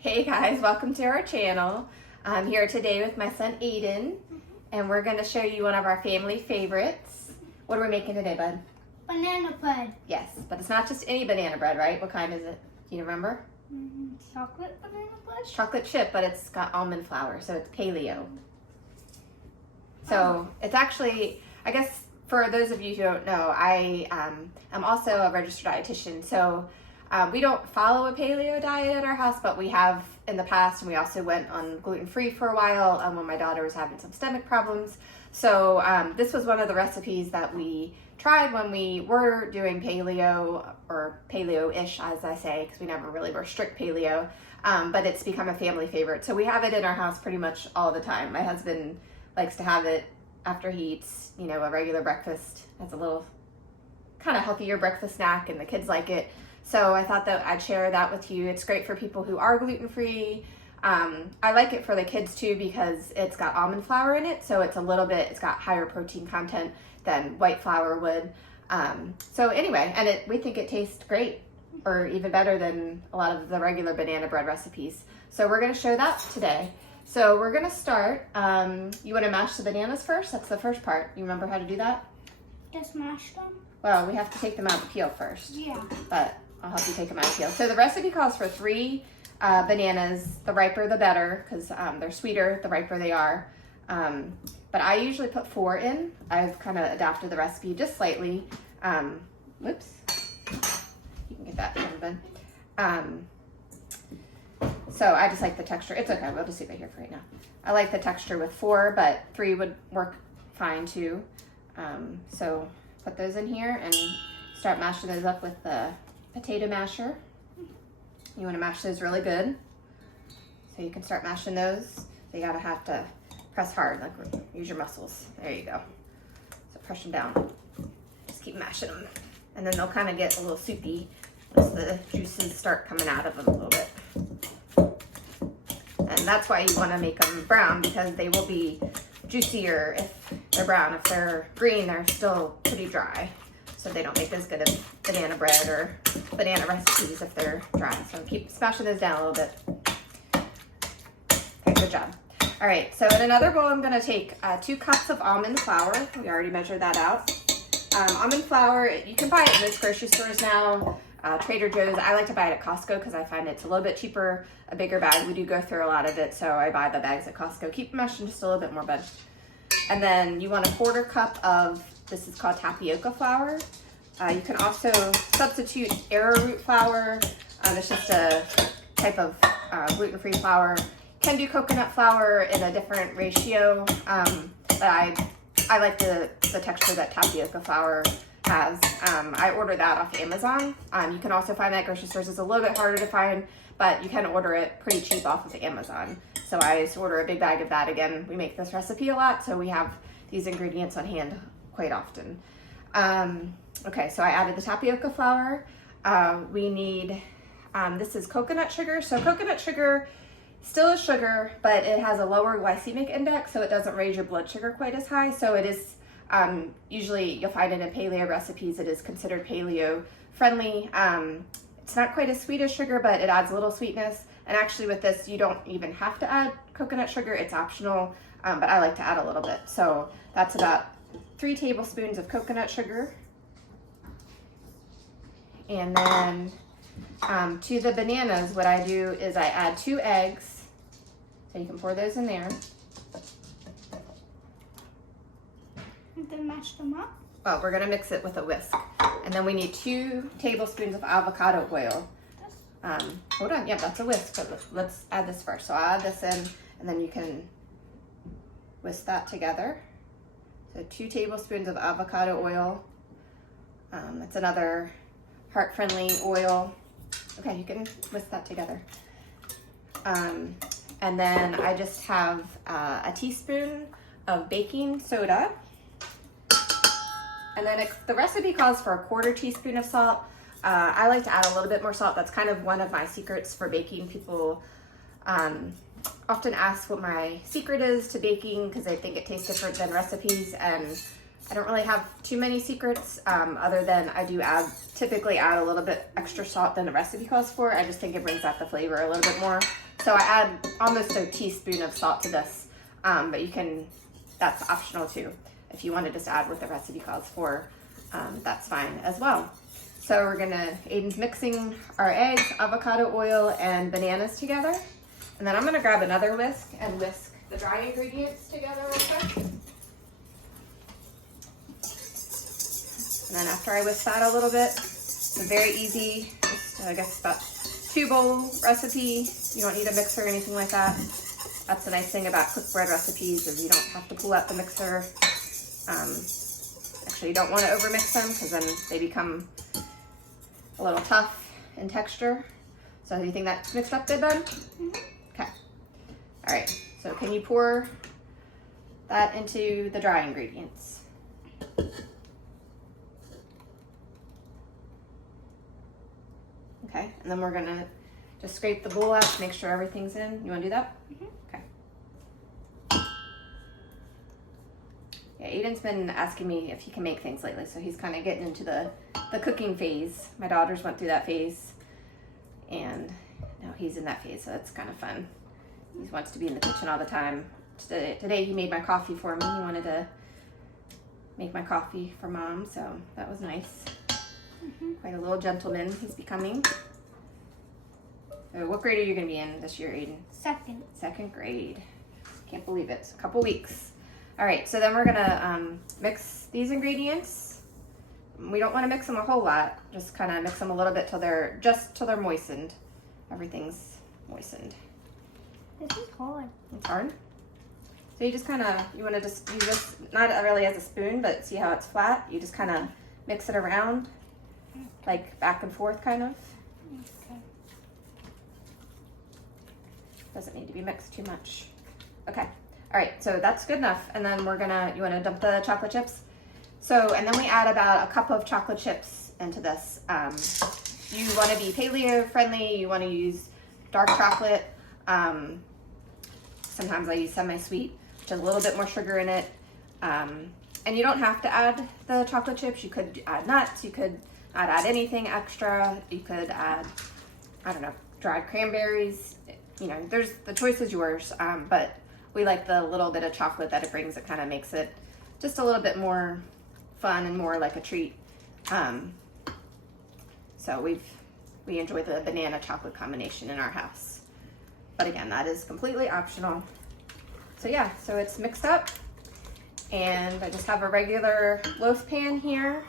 Hey guys, welcome to our channel. I'm here today with my son Aiden, and we're going to show you one of our family favorites. What are we making today, bud? Banana bread. Yes, but it's not just any banana bread, right? What kind is it? Do you remember? Chocolate banana bread? It's chocolate chip, but it's got almond flour, so it's paleo. So it's actually, I guess for those of you who don't know, I am also a registered dietitian, so we don't follow a paleo diet at our house, but we have in the past, and we also went on gluten-free for a while when my daughter was having some stomach problems. So this was one of the recipes that we tried when we were doing paleo, or paleo-ish as I say, because we never really were strict paleo, but it's become a family favorite. So we have it in our house pretty much all the time. My husband likes to have it after he eats, you know, a regular breakfast. It's a little kind of healthier breakfast snack, and the kids like it. So I thought that I'd share that with you. It's great for people who are gluten-free. I like it for the kids too because it's got almond flour in it, so it's got higher protein content than white flour would. So anyway, and we think it tastes great, or even better than a lot of the regular banana bread recipes. So we're gonna show that today. So we're gonna start, you wanna mash the bananas first? That's the first part. You remember how to do that? Just mash them? Well, we have to take them out of the peel first. Yeah. But I'll help you take them out of the peel. So the recipe calls for 3 bananas. The riper the better, because they're sweeter the riper they are. But I usually put 4 in. I've kind of adapted the recipe just slightly. Whoops. You can get that from Ben. So I just like the texture. It's okay, we'll just leave it here for right now. I like the texture with 4, but 3 would work fine too. So put those in here and start mashing those up with the potato masher. You want to mash those really good. So you can start mashing those. So you gotta have to press hard, like use your muscles. There you go. So press them down. Just keep mashing them. And then they'll kind of get a little soupy once the juices start coming out of them a little bit. And that's why you want to make them brown, because they will be juicier if they're brown. If they're green, they're still pretty dry. So they don't make as good of banana bread or banana recipes if they're dry. So keep smashing those down a little bit. Okay, good job. All right, so in another bowl, I'm gonna take 2 cups of almond flour. We already measured that out. Almond flour, you can buy it in most grocery stores now, Trader Joe's. I like to buy it at Costco because I find it's a little bit cheaper, a bigger bag. We do go through a lot of it, so I buy the bags at Costco. Keep mashing just a little bit more, bud. And then you want a 1/4 cup of, this is called tapioca flour. You can also substitute arrowroot flour. It's just a type of gluten-free flour. You can do coconut flour in a different ratio, but I like the texture that tapioca flour has. I order that off Amazon. You can also find that at grocery stores. It's a little bit harder to find, but you can order it pretty cheap off of Amazon. So I just order a big bag of that. Again, we make this recipe a lot, so we have these ingredients on hand quite often. Okay, so I added the tapioca flour. We need, this is coconut sugar. So coconut sugar still is sugar, but it has a lower glycemic index, so it doesn't raise your blood sugar quite as high. So it is, usually you'll find it in paleo recipes, it is considered paleo friendly. It's not quite as sweet as sugar, but it adds a little sweetness. And actually with this, you don't even have to add coconut sugar, it's optional, but I like to add a little bit. So that's about 3 tablespoons of coconut sugar. And then to the bananas, what I do is I add 2 eggs. So you can pour those in there. And then mash them up? Well, we're gonna mix it with a whisk. And then we need 2 tablespoons of avocado oil. Hold on, yeah, that's a whisk, but let's add this first. So I'll add this in, and then you can whisk that together. So 2 tablespoons of avocado oil. That's another heart-friendly oil. Okay, you can whisk that together. And then I just have a teaspoon of baking soda. And then the recipe calls for a 1/4 teaspoon of salt. I like to add a little bit more salt. That's kind of one of my secrets for baking. People often ask what my secret is to baking because they think it tastes different than recipes. And I don't really have too many secrets other than I do typically add a little bit extra salt than the recipe calls for. I just think it brings out the flavor a little bit more. So I add almost a teaspoon of salt to this, but that's optional too. If you want to just add what the recipe calls for, that's fine as well. So Aiden's mixing our eggs, avocado oil, and bananas together. And then I'm gonna grab another whisk and whisk the dry ingredients together real quick. And then after I whisk that a little bit, it's a very easy, just I guess about 2-bowl recipe. You don't need a mixer or anything like that. That's the nice thing about cooked bread recipes is you don't have to pull out the mixer. Actually, you don't want to overmix them because then they become a little tough in texture. So do you think that's mixed up good, bud? Mm-hmm. Okay. All right. So can you pour that into the dry ingredients? Okay, and then we're gonna just scrape the bowl out to make sure everything's in. You wanna do that? Mm-hmm. Okay. Yeah, Aiden's been asking me if he can make things lately, so he's kind of getting into the cooking phase. My daughters went through that phase, and now he's in that phase, so that's kind of fun. He wants to be in the kitchen all the time. Today he made my coffee for me. He wanted to make my coffee for Mom, so that was nice. Mm-hmm. Quite a little gentleman he's becoming. So what grade are you going to be in this year, Aiden? Second. Second grade. Can't believe it. It's a couple weeks. All right, so then we're going to mix these ingredients. We don't want to mix them a whole lot. Just kind of mix them a little bit till they're moistened. Everything's moistened. This is hard. It's hard. So you just you want to just use this, not really as a spoon, but see how it's flat? You just kind of mix it around, like back and forth kind of. Okay. Doesn't need to be mixed too much. Okay. All right, so that's good enough. And then you want to dump the chocolate chips. So, and then we add about a cup of chocolate chips into this. You want to be paleo friendly. You want to use dark chocolate. Sometimes I use semi-sweet, which has a little bit more sugar in it. And you don't have to add the chocolate chips. You could add nuts. You could add anything extra. You could add, I don't know, dried cranberries. You know, the choice is yours. But we like the little bit of chocolate that it brings. It kind of makes it just a little bit more fun and more like a treat. So we enjoy the banana chocolate combination in our house. But again, that is completely optional. So yeah, so it's mixed up. And I just have a regular loaf pan here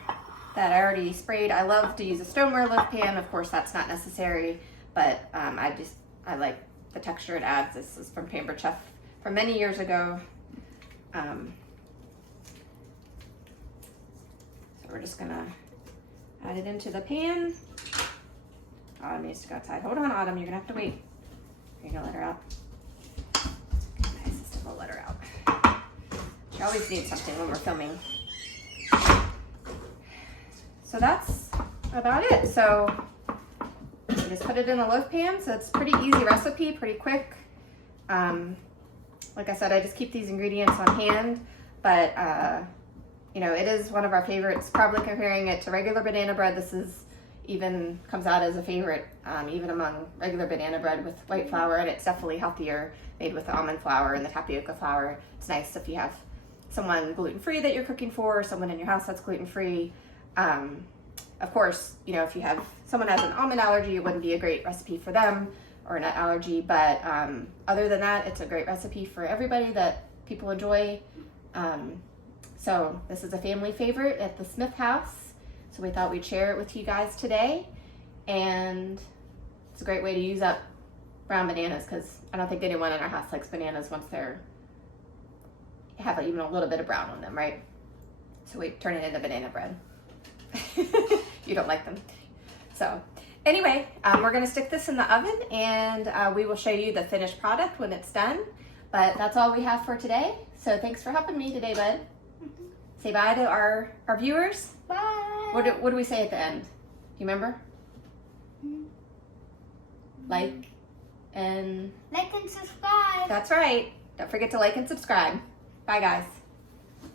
that I already sprayed. I love to use a stoneware loaf pan. Of course, that's not necessary, but I like the texture it adds. This is from Pampered Chef from many years ago. So we're just gonna add it into the pan. Autumn needs to go outside. Hold on, Autumn, you're gonna have to wait. You're gonna let her out. My assistant will let her out. She always needs something when we're filming. So that's about it. So we just put it in a loaf pan. So it's a pretty easy recipe, pretty quick. Like I said, I just keep these ingredients on hand, but you know, it is one of our favorites. Probably comparing it to regular banana bread, this comes out as a favorite, even among regular banana bread with white flour, and it's definitely healthier made with the almond flour and the tapioca flour. It's nice if you have someone gluten-free that you're cooking for, or someone in your house that's gluten-free. Of course, you know, if you have someone has an almond allergy, it wouldn't be a great recipe for them, or a nut allergy, but other than that, it's a great recipe for everybody that people enjoy. So this is a family favorite at the Smith house, so we thought we'd share it with you guys today. And it's a great way to use up brown bananas, because I don't think anyone in our house likes bananas once have even a little bit of brown on them, right? So we turn it into banana bread. You don't like them. So anyway, we're gonna stick this in the oven, and we will show you the finished product when it's done. But that's all we have for today. So thanks for helping me today, bud. Mm-hmm. Say bye to our viewers. Bye. What do we say at the end? Do you remember? Mm-hmm. Like and subscribe. That's right. Don't forget to like and subscribe. Bye, guys.